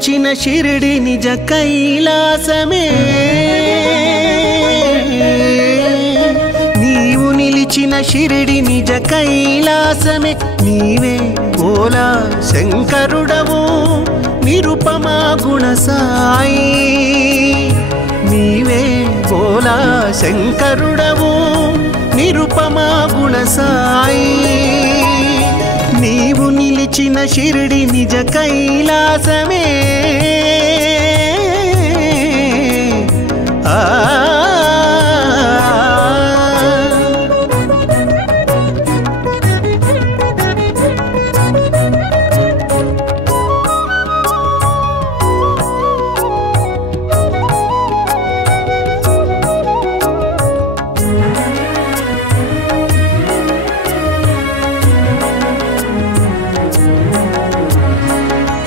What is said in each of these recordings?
నిలిచిన షిరిడి నిజ కైలాసమే నీవు నిలిచిన షిరిడి నిజ కైలాసమే నీవే బోలా శంకరుడవు నిరుపమా గుణ సాయి నీవే బోలా శంకరుడవు నిరుపమా గుణ సాయి నీవు నిలిచిన షిరిడి నిజ కైలాసమే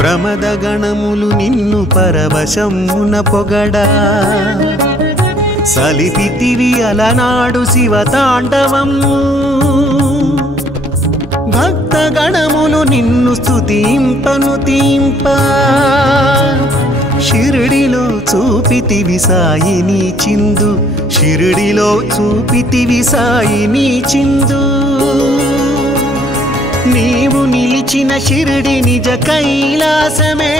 ప్రమద గణములు నిన్ను పరవశమున పొగడా సలిపితివి అలనాడు శివతాండవము భక్త గణములు నిన్ను స్తుతింపను తీంప షిరిడిలో చూపితివి సాయిని చిందు షిరిడిలో చూపితివి సాయిని చిందు నీవు నిలిచిన షిరిడి నిజ కైలాసమే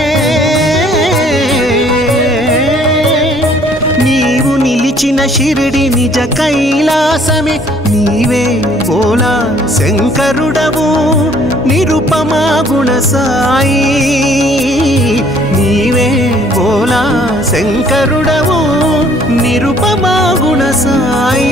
నీవు నిలిచిన షిరిడి నిజ కైలాసమే నీవే బోలా శంకరుడవు నిరుపమా గుణ సాయి నీవే బోలా శంకరుడవు నిరుపమా గుణ సాయి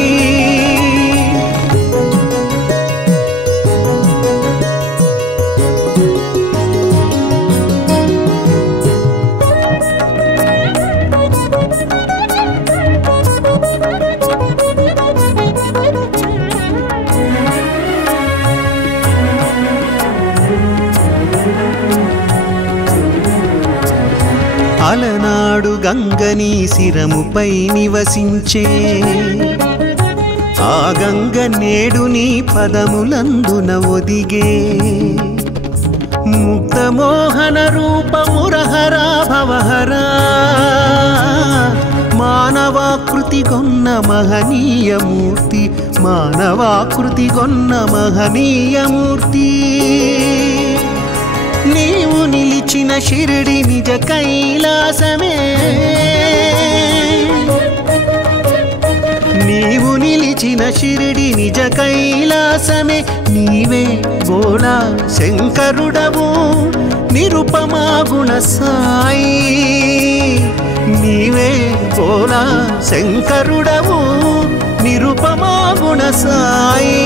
అలనాడు గంగని శిరముపై నివసించే ఆ గంగ నేడు నీ పదములందున ఒదిగే ముక్తమోహన రూపమురహరా భవహరా మానవాకృతి గొన్న మహనీయమూర్తి మానవాకృతి గొన్న మహనీయమూర్తి నీవు నిలిచిన షిరిడి నిజ కైలాసమే నీవు నిలిచిన షిరిడి నిజ కైలాసమే నీవే బోలా శంకరుడవు నిరుపమా గుణ సాయి నీవే బోలా శంకరుడవు నిరుపమా గుణ సాయి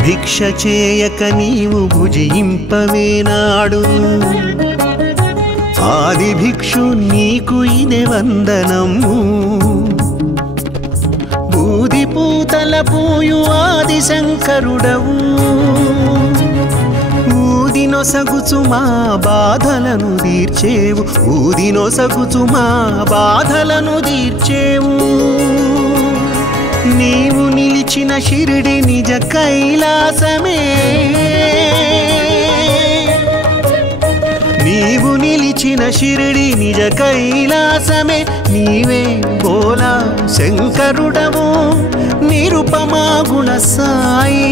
భిక్ష చేయక నీవు భుజింపవేనాడు ఆది భిక్షు నీకు ఇదే వందనము బూది పూతల పూయు ఆది శంకరుడవు ఊదినొసగుచు మా బాధలను తీర్చేవు ఊదినొసగుచు మా బాధలను తీర్చేవు నీవు నిలిచిన షిరిడి నిజ కైలాసమే నీవు నిలిచిన షిరిడి నిజ కైలాసమే నీవే బోలా శంకరుడవు నిరుపమా గుణ సాయి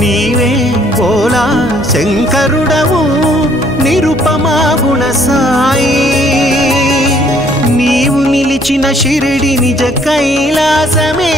నీవే బోలా శంకరుడవు నిరుపమా గుణ సాయి నీవు నిలిచిన షిరిడి నిజ కైలాసమే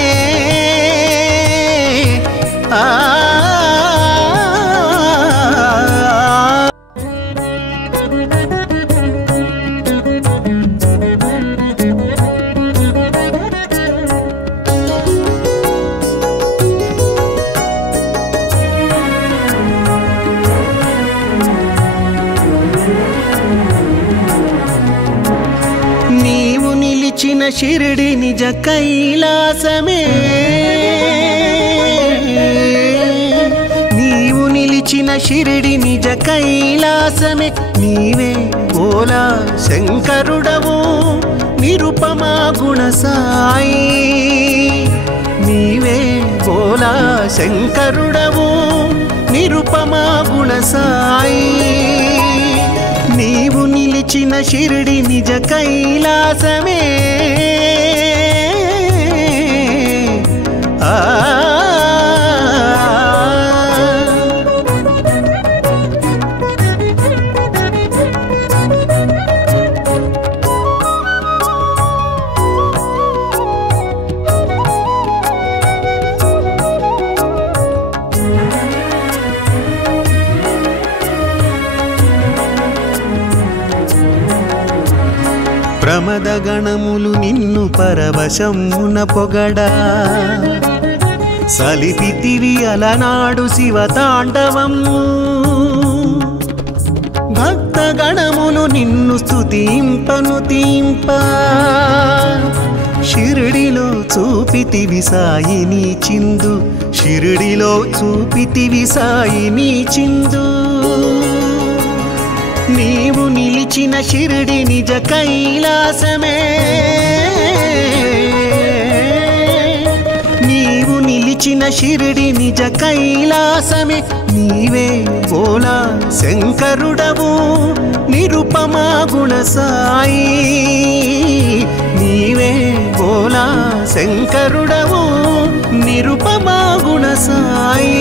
నిలిచిన షిరిడి నిజ కైలాసమే నీవు నిలిచిన షిరిడి నిజ కైలాసమే నీవే బోలా శంకరుడవు నిరుపమా గుణ సాయి నీవే బోలా శంకరుడవు నిరుపమా గుణ సాయి నీవు నిలిచిన షిరిడి నిజ కైలాసమే ప్రమదగణములు నిన్ను పరవశమున పొగడా సలిపితివి అలనాడు శివతాండవము భక్తగణములు నిన్ను స్తుతింపను తీంప షిరిడిలో చూపితివి సాయిని చిందు షిరిడిలో చూపితివి సాయిని చిందు నీవు నిలిచిన షిరిడి నిజ కైలాసమే నీవు నిలిచిన షిరిడి నిజ కైలాసమే నీవే బోలా శంకరుడవు నిరుపమా గుణ సాయి నీవే బోలా శంకరుడవు నిరుపమా గుణ సాయి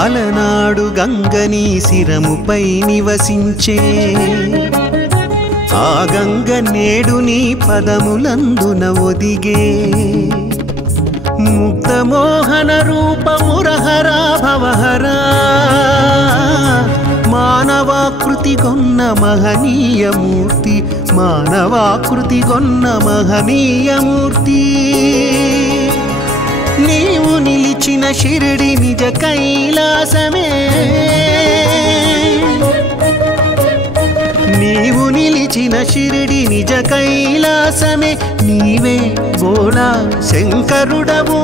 అలనాడు గంగని శిరముపై నివసించే ఆ గంగ నేడు నీ పదములందున ఒదిగే ముక్తమోహన రూపమురహరా భవహరా మానవాకృతి కొన్న మహనీయమూర్తి మానవాకృతి కొన్న మహనీయమూర్తి నీవు నిలిచిన షిరిడి నిజ కైలాసమే నీవు నిలిచిన షిరిడి నిజ కైలాసమే నీవే బోలా శంకరుడవు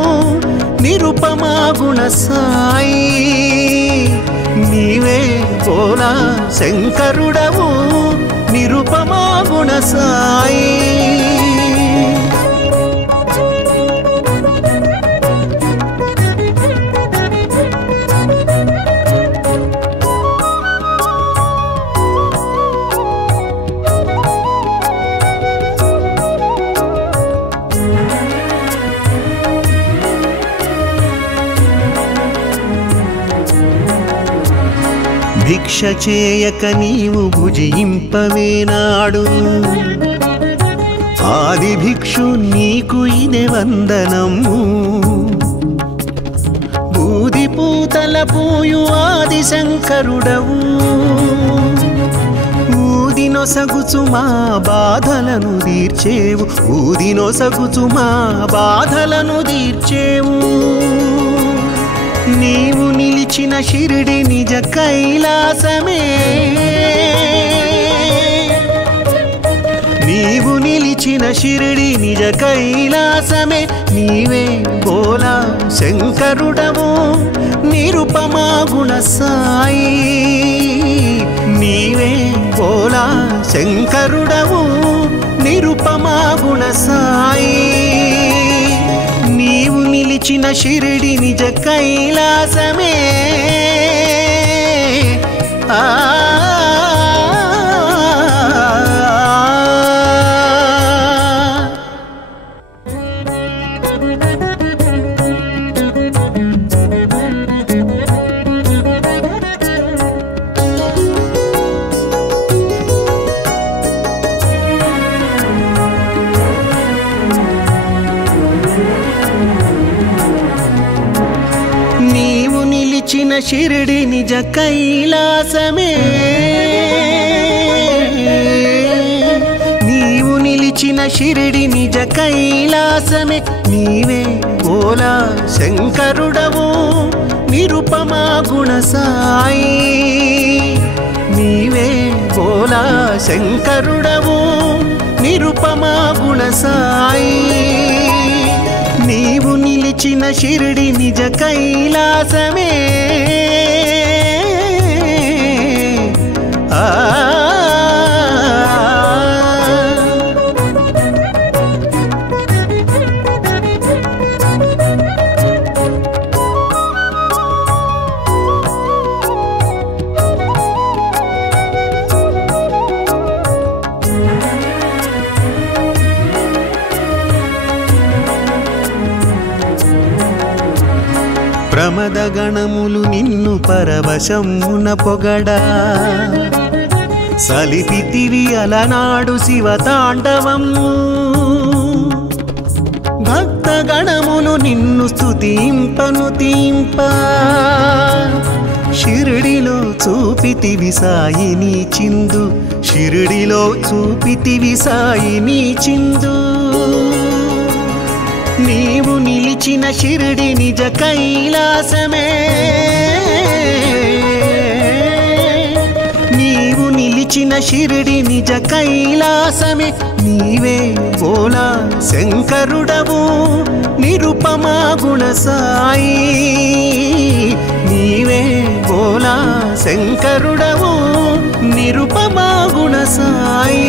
నిరుపమా గుణ సాయి నీవే బోలా శంకరుడవు నిరుపమా గుణ సాయి భిక్ష చేయక నీవు భుజింపవేనాడు ఆది భిక్షు నీకు ఇదే వందనము బూది పూతల పూయు ఆది శంకరుడవు ఊదినొసగుచు మా బాధలను తీర్చేవు ఊదినొసగుచు మా బాధలను తీర్చేవు నీవు నిలిచిన షిరిడి నిజ కైలాసమే నీవు నిలిచిన షిరిడి నిజ కైలాసమే నీవే బోలా శంకరుడవు నిరుపమా గుణ సాయి నీవే బోలా శంకరుడవు నిరుపమా గుణ సాయి నీవు నిలిచిన షిరిడి నిజ కైలాసమే నిలిచిన షిరిడి నిజ కైలాసమే నీవు నిలిచిన షిరిడి నిజ కైలాసమే నీవే బోలా శంకరుడవు నిరుపమా గుణ సాయి నీవే బోలా శంకరుడవు నిరుపమా గుణ సాయి నీవు నిలిచిన షిరిడి నిజ కైలాసమే ప్రమద గణములు నిన్ను పరవశమున పొగడా సలిపితివి అలనాడు శివతాండవము భక్త గణములు నిన్ను స్తుతింపను తీంప షిరిడిలో చూపితివి సాయిని చిందు షిరిడిలో చూపితివి సాయిని చిందు నీవు నిలిచిన షిరిడి నిజ కైలాసమే నీవు నిలిచిన షిరిడి నిజ కైలాసమే నీవే బోలా శంకరుడవు నిరుపమా గుణ సాయి నీవే బోలా శంకరుడవు నిరుపమా గుణ సాయి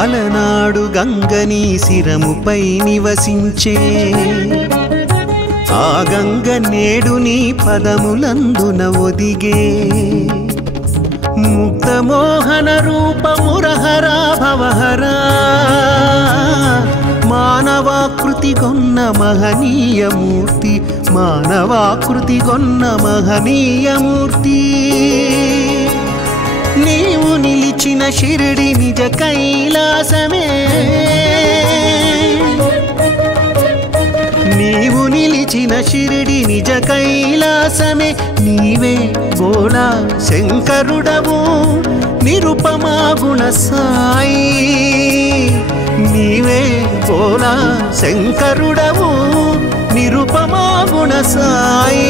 అలనాడు గంగని శిరముపై నివసించే ఆ గంగ నేడు నీ పదములందున ఒదిగే ముక్తమోహన రూపమురహరా భవహరా మానవాకృతి గొన్న మహనీయమూర్తి మానవాకృతి గొన్న మహనీయమూర్తి నీవు నిలిచిన షిరిడి నిజ కైలాసమే నీవు నిలిచిన షిరిడి నిజ కైలాసమే నీవే బోలా శంకరుడవు నిరుపమా గుణ సాయి నీవే బోలా శంకరుడవు నిరుపమా గుణ సాయి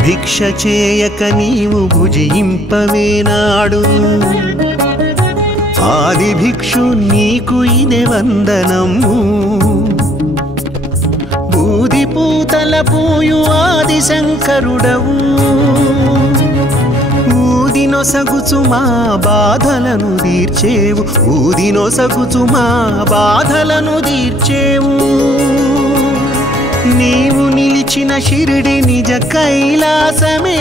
భిక్ష చేయక నీవు భుజింపవేనాడు ఆది భిక్షు నీకు ఇదే వందనము బూది పూతల పూయు ఆది శంకరుడవు ఊదినొసగుచు మా బాధలను తీర్చేవు ఊదినొసగుచు మా బాధలను తీర్చేవు నీవు నిలిచిన షిరిడి నిజ కైలాసమే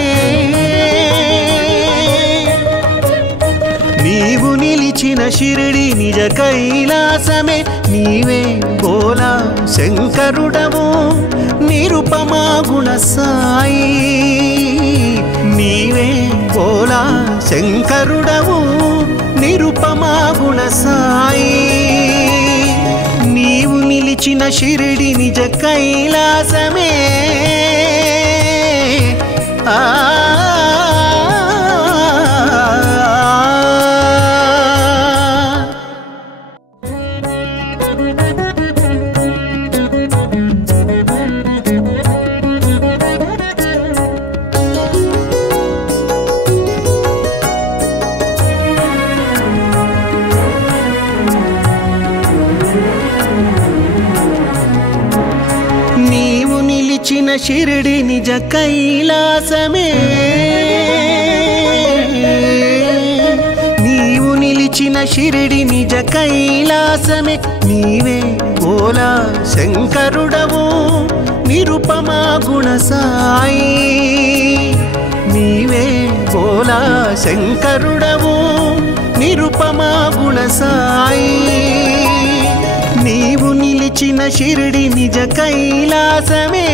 నీవు నిలిచిన షిరిడి నిజ కైలాసమే నీవే బోలా శంకరుడవు నిరుపమా గుణ సాయి నీవే బోలా శంకరుడవు నిరుపమా గుణ సాయి నీవు నిలిచిన షిరిడి నిజ కైలాసమే ఆ నిలిచిన షిరిడి నిజ కైలాసమే నీవు నిలిచిన షిరిడి నిజ కైలాసమే నీవే బోలా శంకరుడవు నిరుపమా గుణ సాయి నీవే బోలా శంకరుడవు నిరుపమా గుణ సాయి నీవు నిలిచిన షిరిడి నిజ కైలాసమే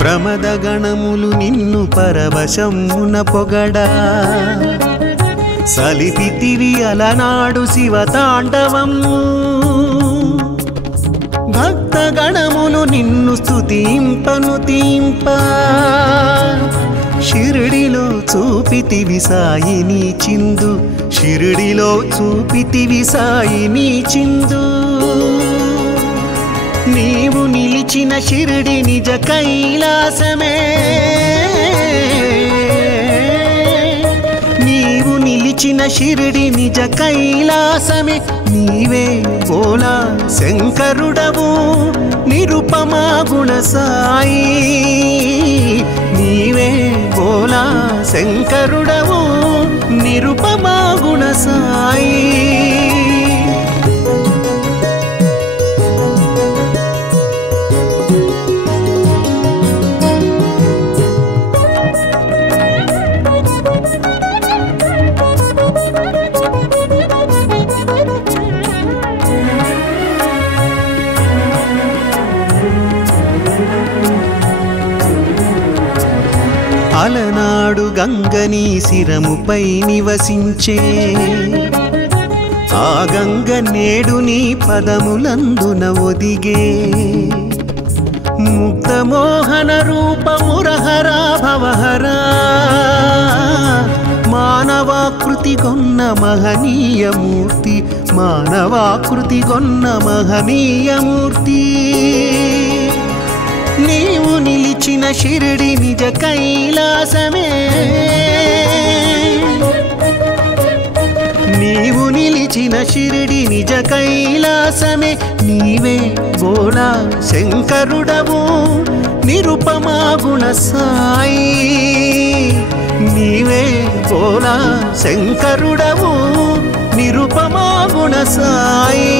ప్రమద గణములు నిన్ను పరవశమున పొగడా సలిపితివి అలనాడు శివతాండవము భక్త గణములు నిన్ను స్తుతింపను తీంప షిరిడిలో చూపితివి సాయిని చిందు షిరిడిలో చూపితివి సాయిని చిందు నీవు నిలిచిన షిరిడి నిజ కైలాసమే నీవు నిలిచిన షిరిడి నిజ కైలాసమే నీవే బోలా శంకరుడవు నిరుపమా గుణ సాయి నీవే బోలా శంకరుడవు నిరుపమా గుణ సాయి అలనాడు గంగని శిరముపై నివసించే ఆ గంగ నేడు నీ పదములందున ఒదిగే ముక్తమోహన రూపమురహరా భవహరా మానవాకృతి గొన్న మహనీయమూర్తి మానవాకృతి గొన్న మహనీయమూర్తి నీవు నిలిచిన షిరిడి నిజ కైలాసమే నీవు నిలిచిన షిరిడి నిజ కైలాసమే నీవే బోలా శంకరుడవు నిరుపమా గుణ సాయి నీవే బోలా శంకరుడవు నిరుపమా గుణ సాయి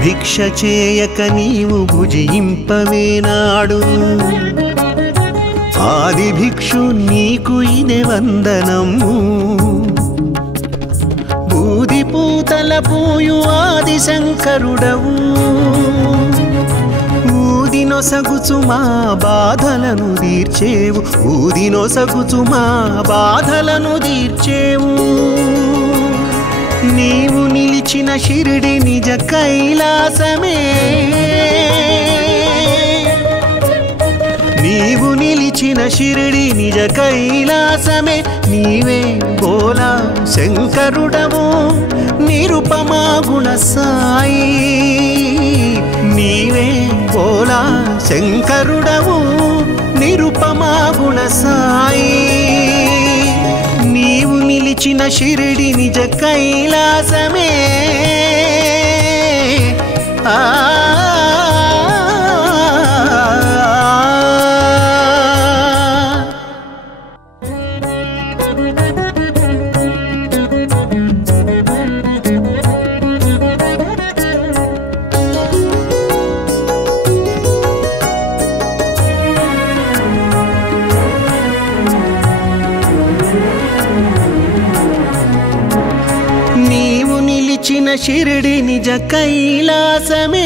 భిక్ష చేయక నీవు భుజింపవేనాడు ఆది భిక్షు నీకు ఇదే వందనము బూది పూతల పూయు ఆది శంకరుడవు ఊదినొసగుచు మా బాధలను తీర్చేవు ఊదినొసగుచు మా బాధలను తీర్చేవు నీవు నిలిచిన షిరిడి నిజ కైలాసమే నీవు నిలిచిన షిరిడి నిజ కైలాసమే నీవే బోలా శంకరుడవు నిరుపమా గుణ సాయి నీవే బోలా శంకరుడవు నిరుపమా గుణ సాయి నీవు నిలిచిన షిరిడి నిజ కైలాసమే నిలిచిన షిరిడి నిజ కైలాసమే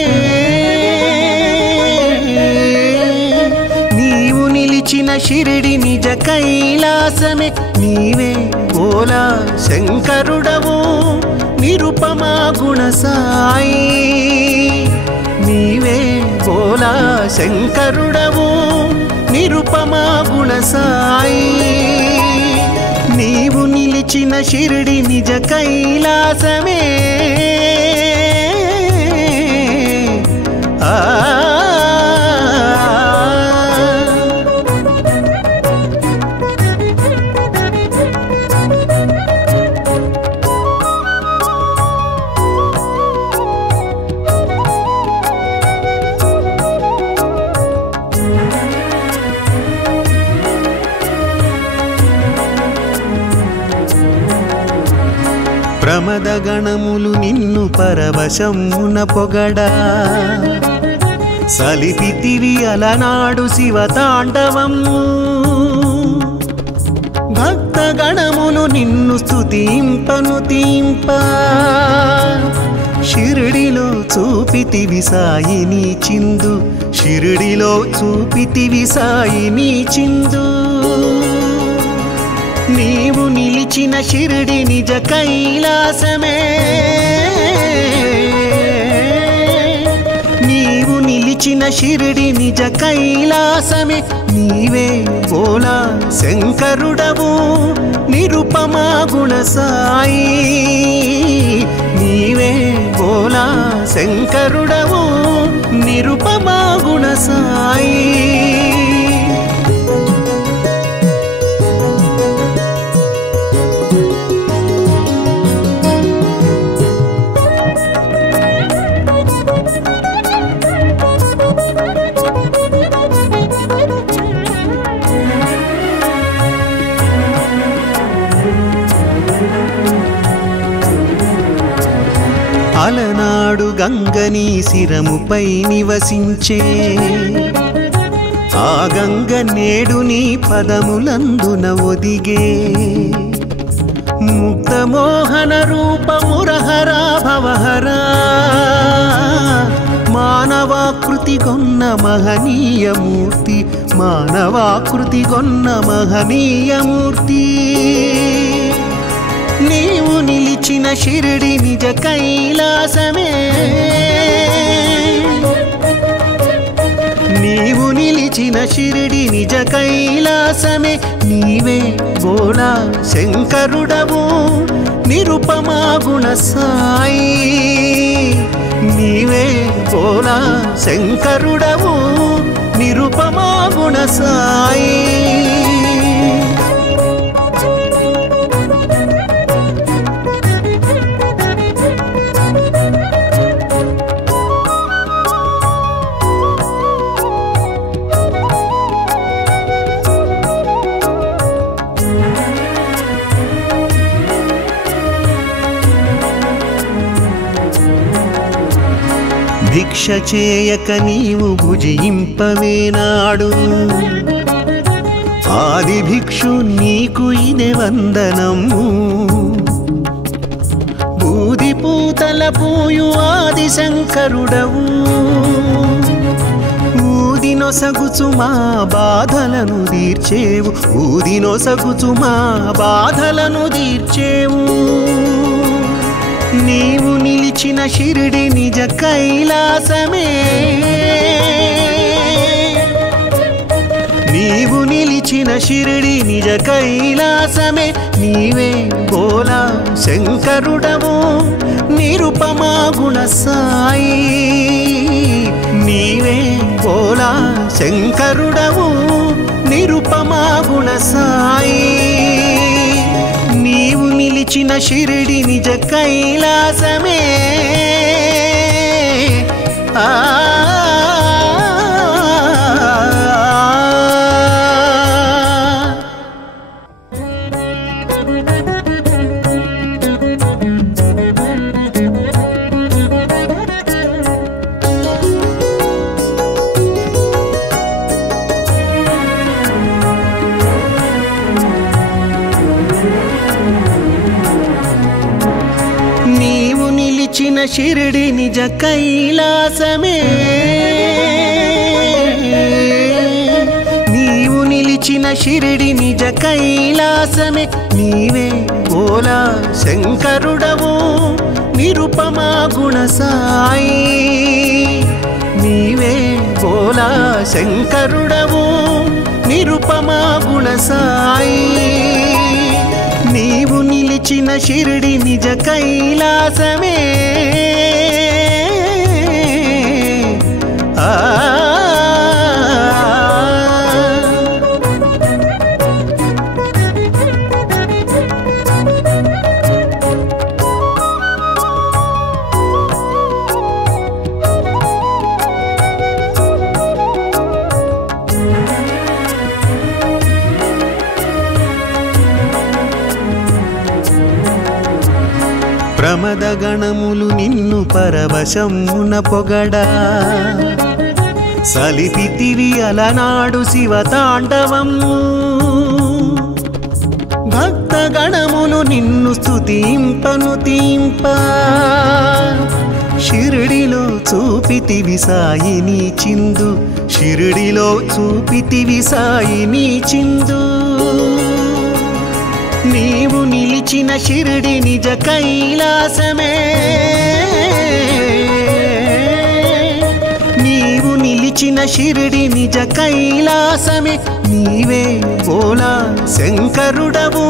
నీవు నిలిచిన షిరిడి నిజ కైలాసమే నీవే భోలా శంకరుడవు నిరుపమా గుణ సాయి నీవే భోలా శంకరుడవు నిరుపమా గుణ సాయి నీవు నిలిచిన షిరిడి నిజ కైలాసమే ప్రమద గణములు నిన్ను పరవశమున పొగడా సలిపితివి అలనాడు శివతాండవము భక్త గణములు నిన్ను స్తుతింపను తీంప షిరిడిలో చూపితివి సాయిని చిందు షిరిడిలో చూపితివి సాయిని చిందు నీవు నిలిచిన షిరిడి నిజ కైలాసమే నీవు నిలిచిన షిరిడి నిజ కైలాసమే నీవే భోలా శంకరుడవు నిరుపమా గుణ సాయి నీవే భోలా శంకరుడవు నిరుపమా గుణ సాయి అలనాడు గంగని శిరముపై నివసించే ఆ గంగ నేడు నీ పదములందున ఒదిగే ముక్తమోహన రూపమురహరా భవహరా మానవాకృతి గొన్న మహనీయమూర్తి మానవాకృతి గొన్న మహనీయమూర్తి నీవు నిలిచిన షిరిడి నిజ కైలాసమే నీవు నిలిచిన షిరిడి నిజ కైలాసమే నీవే భోలా శంకరుడవు నిరుపమా గుణ సాయి నీవే భోలా శంకరుడవు నిరుపమా గుణ సాయి భిక్ష చేయక నీవు భుజింపవేనాడు ఆది భిక్షు నీకు ఇదే వందనము బూది పూతల పూయు ఆది శంకరుడవు ఊదినొసగుచు మా బాధలను తీర్చేవు ఊదినొసగుచు మా బాధలను తీర్చేవు నీవు నిలిచిన షిరిడి నిజ కైలాసమే నీవు నిలిచిన షిరిడి నిజ కైలాసమే నీవే భోలా శంకరుడవు నిరుపమా గుణ సాయి నీవే భోలా శంకరుడవు నిరుపమా గుణ సాయి నీవు నిలిచిన షిరిడి నిజ కైలాసమే నిలిచిన షిరిడి నిజ కైలాసమే నీవు నిలిచిన షిరిడి నిజ కైలాసమే నీవే బోలా శంకరుడవు నిరుపమా గుణ సాయి నీవే బోలా శంకరుడవు నిరుపమా గుణ సాయి నీవు నిలిచిన షిరిడి నిజ కైలాసమే ప్రమద గణములు నిన్ను పరవశమున పొగడా సలిపితివి అలనాడు శివతాండవము భక్త గణములు నిన్ను స్తుతింపను తీంప షిరిడిలో చూపితివి సాయిని చిందు షిరిడిలో చూపితివి సాయిని చిందు నీవు నిలిచిన షిరిడి నిజ కైలాసమే నీవు నిలిచిన షిరిడి నిజ కైలాసమే నీవే బోలా శంకరుడవు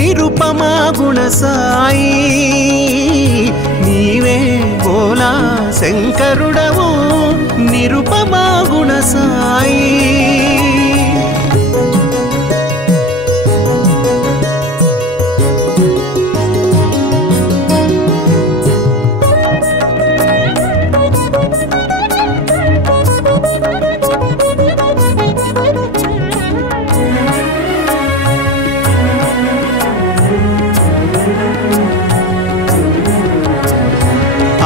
నిరుపమా గుణ సాయి నీవే బోలా శంకరుడవు నిరుపమా గుణ సాయి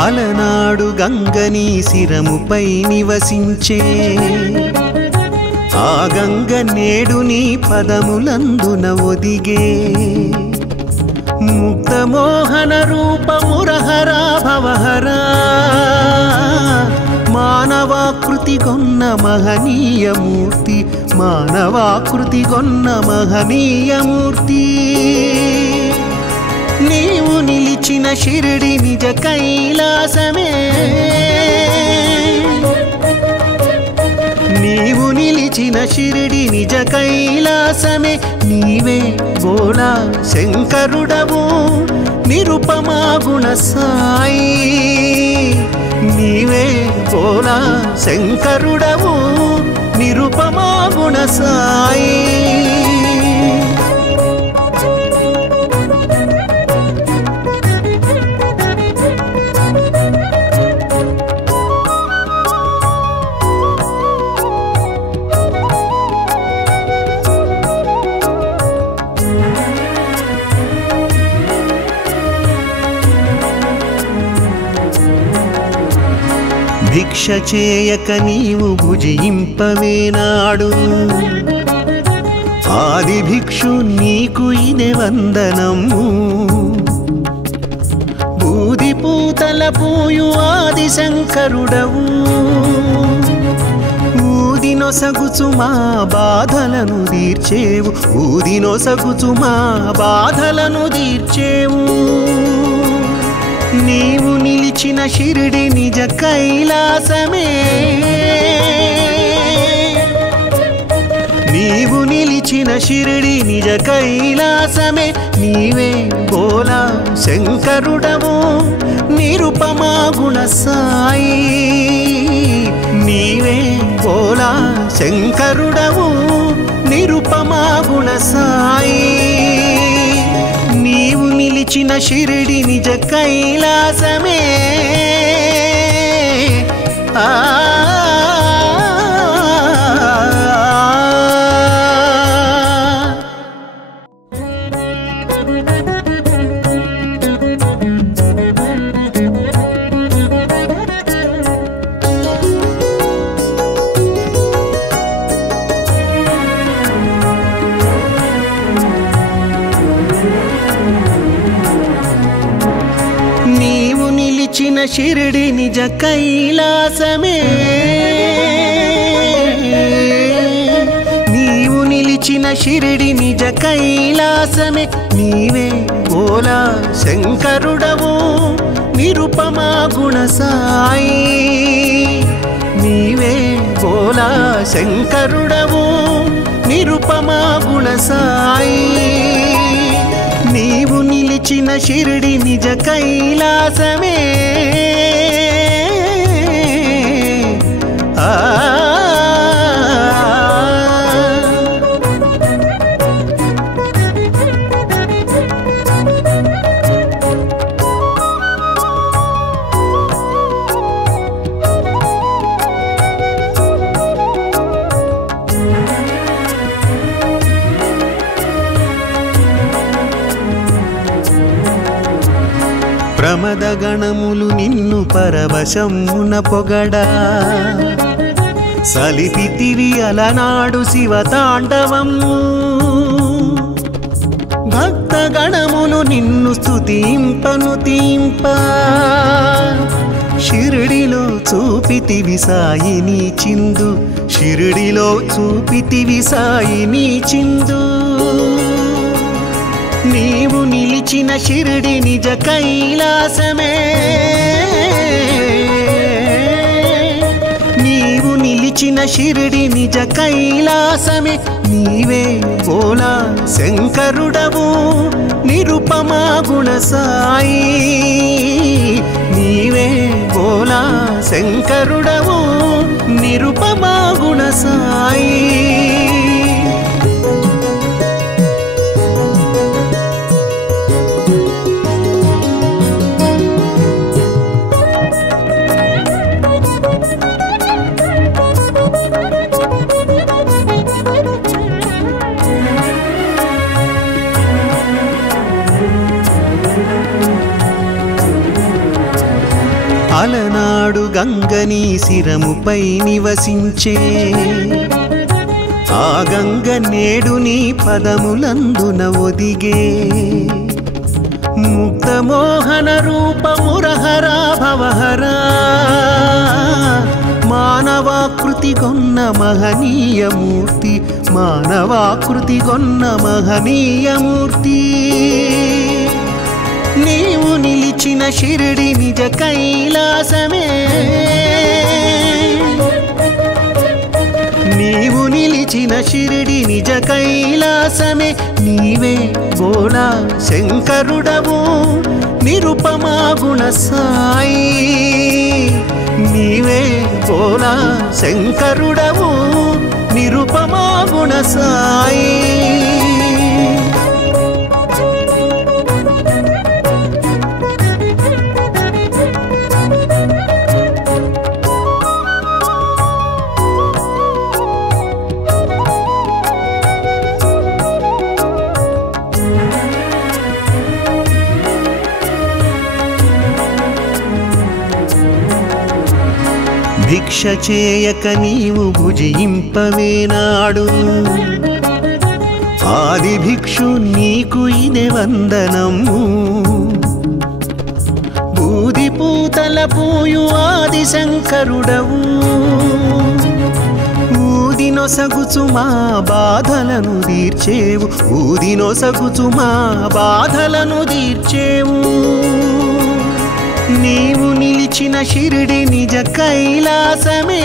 అలనాడు గంగని శిరముపై నివసించే ఆ గంగ నేడు నీ పదములందున ఒదిగే ముగ్ధమోహన రూపమురహరా భవహరా మానవాకృతి గొన్న మహనీయమూర్తి మానవాకృతి గొన్న మహనీయమూర్తి నీవు నిలిచిన షిరిడి నిజ కైలాసమే నీవు నిలిచిన షిరిడి నిజ కైలాసమే నీవే బోలా శంకరుడవు నిరుపమా గుణ సాయి నీవే బోలా శంకరుడవు నిరుపమా గుణ సాయి భిక్ష చేయక నీవు భుజింపవేనాడు ఆది భిక్షు నీకు ఇదే వందనము బూది పూతల పూయు ఆది శంకరుడవు ఊదినొసగుచు మా బాధలను తీర్చేవు ఊదినొసగుచు మా బాధలను తీర్చేవు నీవు నిలిచిన షిరిడి నిజ కైలాసమే నీవు నిలిచిన షిరిడి నిజ కైలాసమే నీవే బోలా శంకరుడవు నిరుపమా గుణ సాయి నీవే బోలా శంకరుడవు నిరుపమా గుణ సాయి నీవు నిలిచిన షిరిడి నిజ కైలాసమే నిలిచిన షిరిడి నిజ కైలాసమే నీవు నిలిచిన షిరిడి నిజ కైలాసమే నీవే భోలా శంకరుడవు నిరుపమా గుణ సాయి నీవే భోలా శంకరుడవు నిరుపమా గుణ సాయి నీవు నిలిచిన షిరిడి నిజ కైలాసమే ప్రమదగణములు నిన్ను పరవశమున పొగడా సలిపితివి అలనాడు శివతాండవము భక్తగణములు నిన్ను స్తుతింపను తీంప షిరిడిలో చూపితివి సాయిని చిందు షిరిడిలో చూపితివి సాయిని చిందు నీవు నిలిచిన షిరిడి నిజ కైలాసమే నీవు నిలిచిన షిరిడి నిజ కైలాసమే నీవే భోలా శంకరుడవు నిరుపమా గుణ సాయి నీవే భోలా శంకరుడవు నిరుపమా గుణ సాయి అలనాడు గంగని శిరముపై నివసించే ఆ గంగ నేడు నీ పదములందున ఒదిగే ముక్తమోహన రూపమురహరా భవహరా మానవాకృతి కొన్న మహనీయమూర్తి మానవాకృతి కొన్న మహనీయమూర్తి నీవు నిలిచిన షిరిడి నిజ కైలాసమే నీవు నిలిచిన షిరిడి నిజ కైలాసమే నీవే భోలా శంకరుడవు నిరుపమా గుణ సాయి నీవే భోలా శంకరుడవు నిరుపమా గుణ సాయి భిక్ష చేయక నీవు భుజింపవేనాడు ఆది భిక్షు నీకు ఇదే వందనము బూది పూతల పూయు ఆది శంకరుడవు ఊదినొసగుచు మా బాధలను తీర్చేవు ఊదినొసగుచు మా బాధలను తీర్చేవు నీవు నిలిచిన షిరిడి నిజ కైలాసమే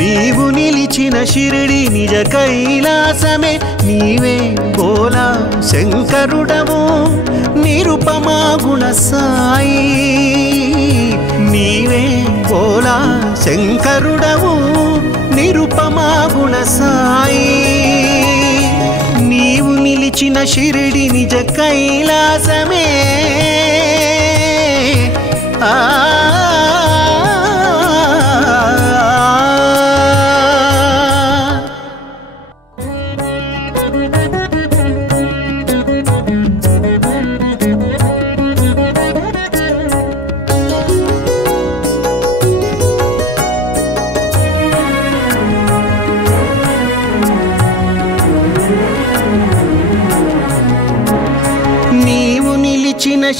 నీవు నిలిచిన షిరిడి నిజ కైలాసమే నీవే భోలా శంకరుడవు నిరుపమా గుణ సాయి నీవే భోలా శంకరుడవు నిరుపమా గుణ సాయి నీవు నిలిచిన షిరిడి నిజ కైలాసమే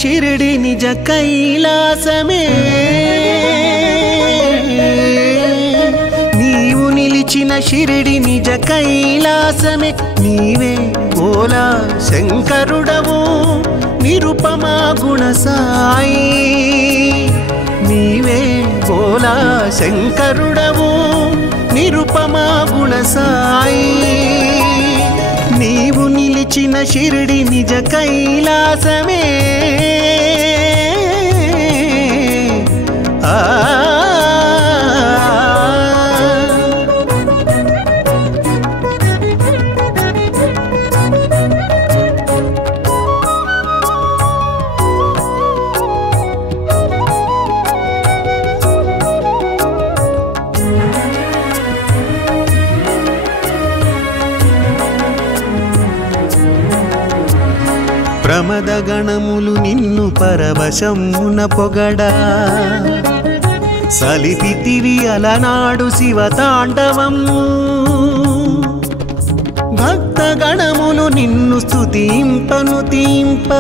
షిరిడి నిజ కైలాసమే నీవు నిలిచిన షిరిడి నిజ కైలాసమే నీవే బోలా శంకరుడవు నిరుపమా గుణ సాయి నీవే బోలా శంకరుడవు నిరుపమా గుణ సాయి నీవు నిలిచిన షిరిడి నిజ కైలాసమే ప్రమద గణములు నిన్ను పరవశమున పొగడా సలిపితివి అలనాడు శివతాండవము భక్త గణములు నిన్ను స్తుతింపను తీంప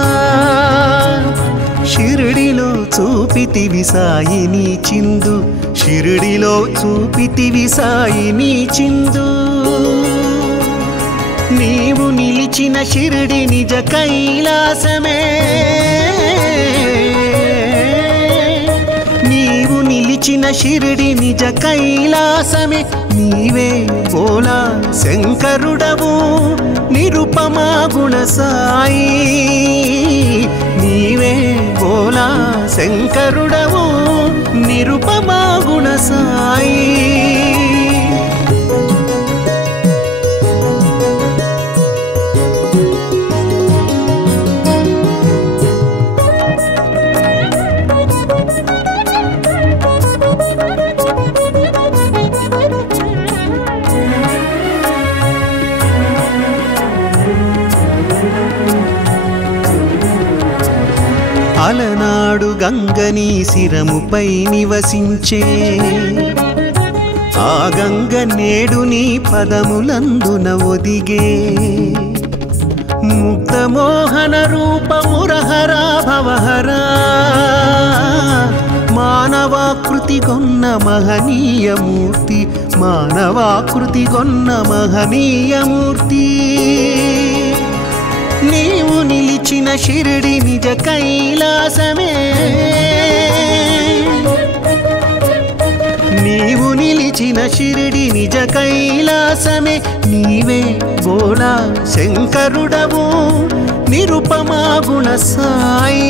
షిరిడిలో చూపితివి సాయిని చిందు షిరిడిలో చూపితివి సాయిని చిందు నీవు నిలిచిన షిరిడి నిజ కైలాసమే నీవు నిలిచిన షిరిడి నిజ కైలాసమే నీవే బోలా శంకరుడవు నిరుపమా గుణ సాయి నీవే బోలా శంకరుడవు నిరుపమా గుణ సాయి అలనాడు గంగని శిరముపై నివసించే ఆ గంగ నేడు నీ పదములందున ఒదిగే ముక్తమోహన రూపమురహరా భవహరా మానవాకృతి గొన్న మహనీయమూర్తి మానవాకృతి గొన్న మహనీయమూర్తి నీవు నిలిచిన షిరిడి నిజ కైలాసమే నీవు నిలిచిన షిరిడి నిజ కైలాసమే నీవే బోలా శంకరుడవు నిరుపమా గుణ సాయి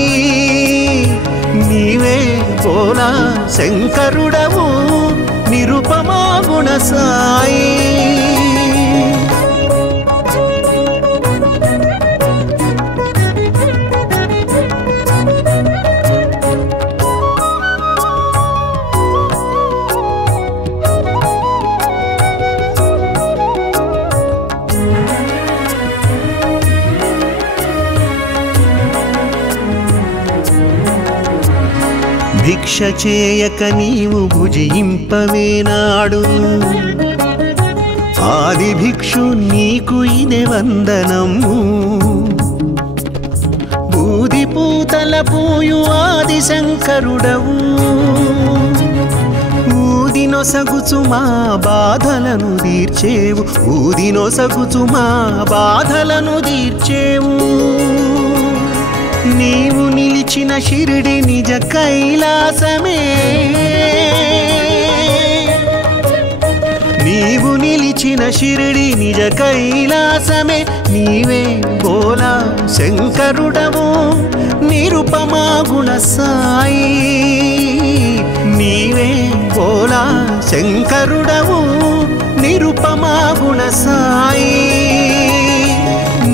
నీవే బోలా శంకరుడవు నిరుపమా గుణ సాయి భిక్ష చేయక నీవు భుజింపవేనాడు ఆది భిక్షు నీకు ఇదే వందనము బూది పూతల పూయు ఆది శంకరుడవు ఊదినొసగుచు మా బాధలను తీర్చేవు ఊదినొసగుచు మా బాధలను తీర్చేవు నీవు నిలిచిన షిరిడి నిజ కైలాసమే నీవు నిలిచిన షిరిడి నిజ కైలాసమే నీవే బోలా శంకరుడవు నిరుపమా గుణ సాయి నీవే బోలా శంకరుడవు నిరుపమా గుణ సాయి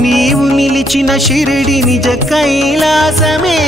నీవు నిలిచిన షిరిడి నిజ కైలాసమే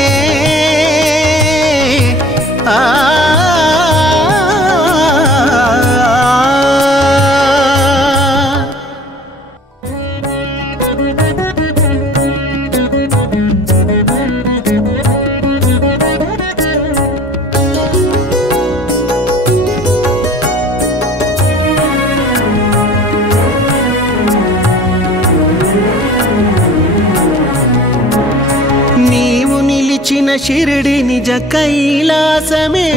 నిలిచిన షిరిడి నిజ కైలాసమే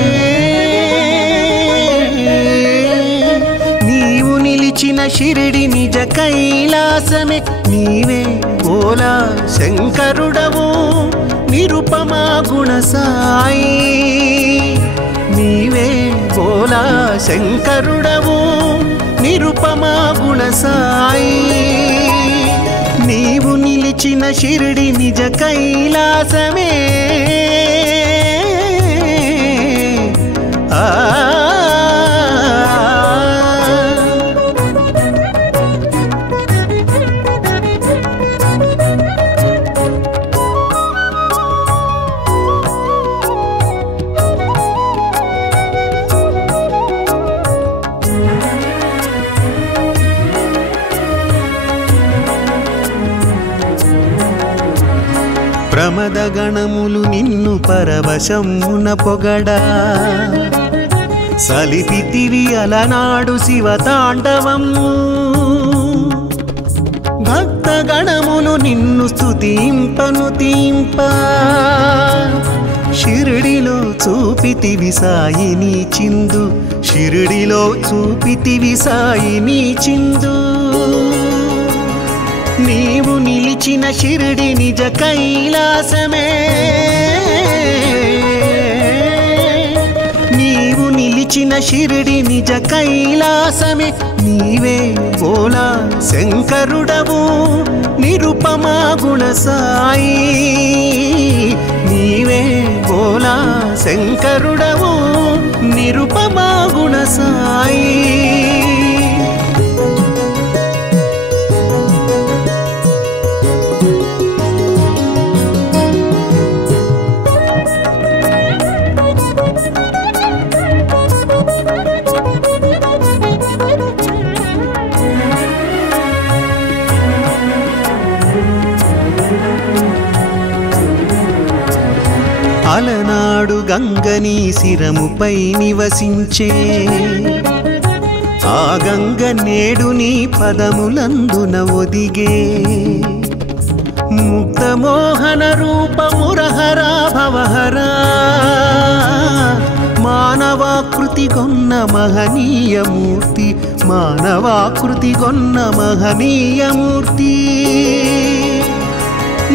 నీవు నిలిచిన షిరిడి నిజ కైలాసమే నీవే బోలా శంకరుడవు నిరుపమా గుణ సాయి నీవే బోలా శంకరుడవు నిరుపమా గుణ సాయి నీవు నిలిచిన షిరిడి నిజ కైలాసమే ప్రమద గణములు నిన్ను పరవశమున పొగడా సలిపితివి అలనాడు శివతాండవము భక్త గణములు నిన్ను స్తుతింపను తీంప షిరిడిలో చూపితివి సాయిని చిందు షిరిడిలో చూపితివి సాయిని చిందు నీవు నిలిచిన షిరిడి నిజ కైలాసమే నీవు నిలిచిన షిరిడి నిజ కైలాసమే నీవే బోలా శంకరుడవు నిరుపమా గుణ సాయి నీవే బోలా శంకరుడవు నిరుపమా గుణ సాయి అలనాడు గంగని శిరముపై నివసించే ఆ గంగ నేడు నీ పదములందున ఒదిగే ముక్తమోహన రూపమురహరా భవహరా మానవాకృతి గొన్న మహనీయమూర్తి మానవాకృతి గొన్న మహనీయమూర్తి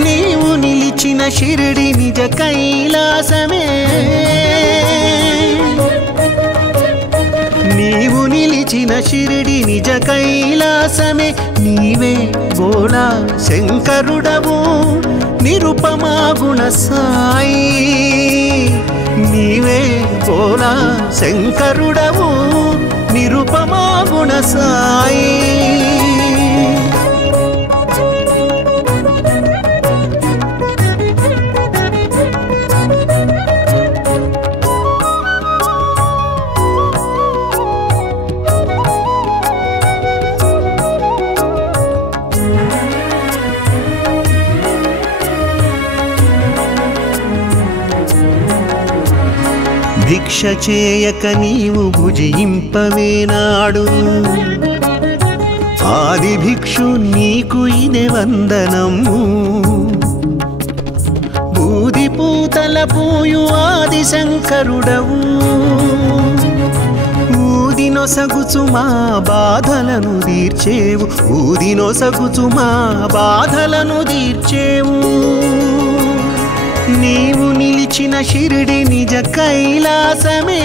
నీవు నిలిచిన షిరిడి నిజ కైలాసమే నీవు నిలిచిన షిరిడి నిజ కైలాసమే నీవే బోలా శంకరుడవు నిరుపమా గుణ సాయి నీవే బోలా శంకరుడవు నిరుపమా గుణ సాయి భిక్ష చేయక నీవు భుజింపవేనాడు ఆది భిక్షు నీకు ఇదే వందనము బూది పూతల పూయు ఆది శంకరుడవు ఊదినొసగుచు మా బాధలను తీర్చేవు ఊదినొసగుచు మా బాధలను తీర్చేవు నీవు నిలిచిన షిరిడి నిజ కైలాసమే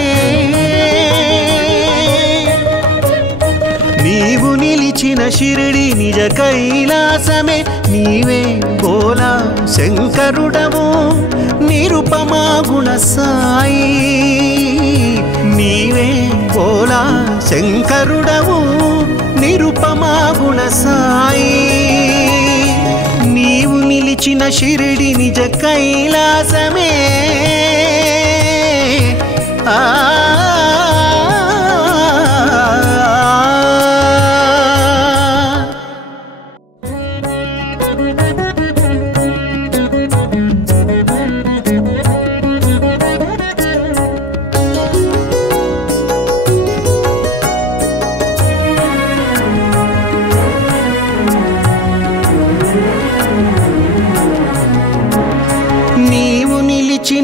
నీవు నిలిచిన షిరిడి నిజ కైలాసమే నీవే బోలా శంకరుడవు నిరుపమా గుణ సాయి నీవే బోలా శంకరుడవు నిరుపమా గుణ సాయి నీవు నిలిచిన షిరిడి నిజ కైలాసమే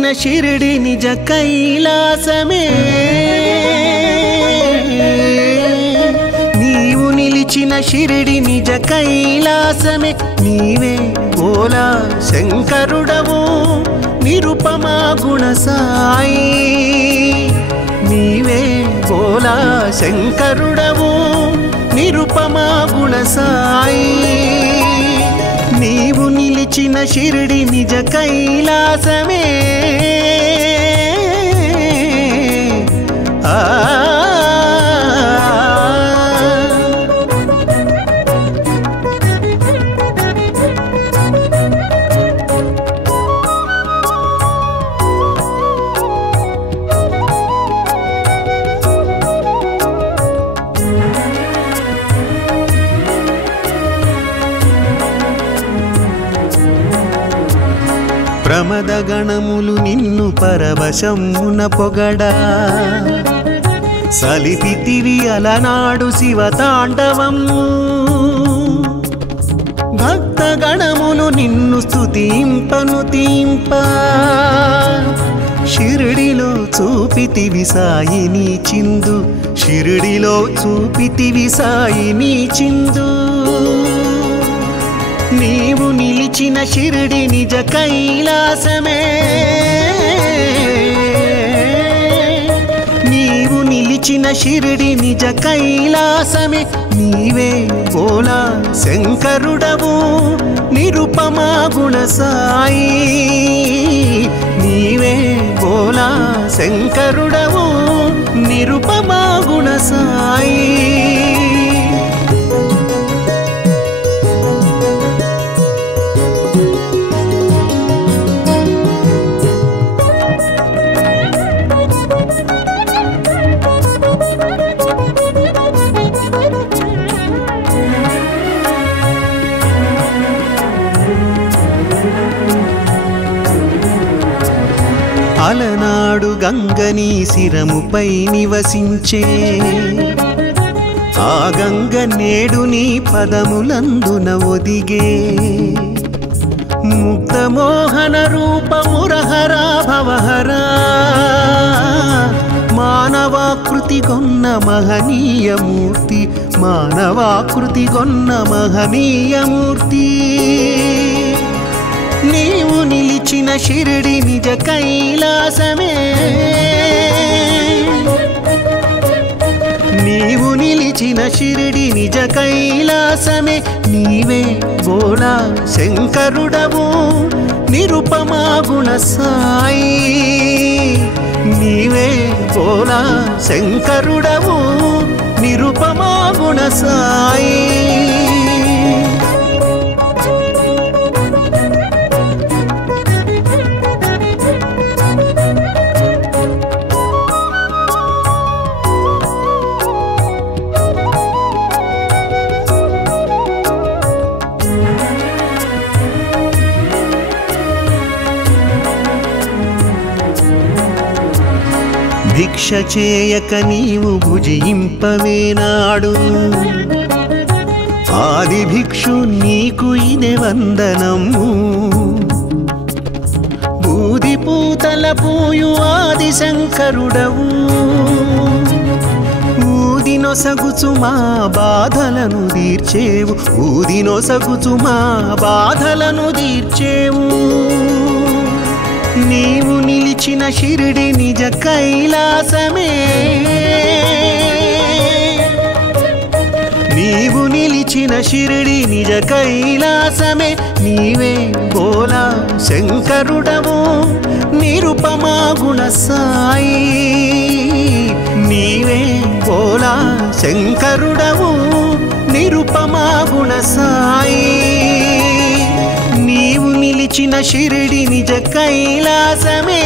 నిలిచిన షిరిడి నిజ కైలాసమే నీవు నిలిచిన షిరిడి నిజ కైలాసమే నీవే భోలా శంకరుడవు నిరుపమా గుణ సాయి నీవే భోలా శంకరుడవు నిరుపమా గుణ సాయి నీవు నిలిచిన షిరిడి నిజ కైలాసమే ప్రమద గణములు నిన్ను పరవశమున పొగడా సలిపితివి అలనాడు శివతాండవము భక్త గణములు నిన్ను స్తుతింపను తీంప షిరిడిలో చూపితివి సాయిని చిందు షిరిడిలో చూపితివి సాయిని చిందు నీవు నిలిచిన షిరిడి నిజ కైలాసమే నీవు నిలిచిన షిరిడి నిజ కైలాసమే నీవే భోలా శంకరుడవు నిరుపమా గుణ సాయి నీవే భోలా శంకరుడవు నిరుపమా గుణ సాయి అలనాడు గంగని శిరముపై నివసించే ఆ గంగ నేడు నీ పదములందున ఒదిగే ముక్తమోహన రూపమురహరా భవహరా మానవాకృతి గొన్న మహనీయమూర్తి మానవాకృతి గొన్న మహనీయమూర్తి నీవు నిలిచిన షిరిడి నిజ కైలాసమే నీవు నిలిచిన షిరిడి నిజ కైలాసమే నీవే భోలా శంకరుడవు నిరుపమా గుణ సాయి నీవే భోలా శంకరుడవు నిరుపమా గుణ సాయి భిక్ష చేయక నీవు భుజింపవేనాడు ఆది భిక్షు నీకు ఇదే వందనము బూది పూతల పూయు ఆది శంకరుడవు ఊదినొసగుచు మా బాధలను తీర్చేవు ఊదినొసగుచు మా బాధలను తీర్చేవు నీవు నిలిచిన షిరిడి నిజ కైలాసమే నీవు నిలిచిన షిరిడి నిజ కైలాసమే నీవే భోలా శంకరుడవు నిరుపమా గుణ సాయి నీవే భోలా శంకరుడవు నిరుపమా గుణ సాయి నీవు నిలిచిన షిరిడి నిజ కైలాసమే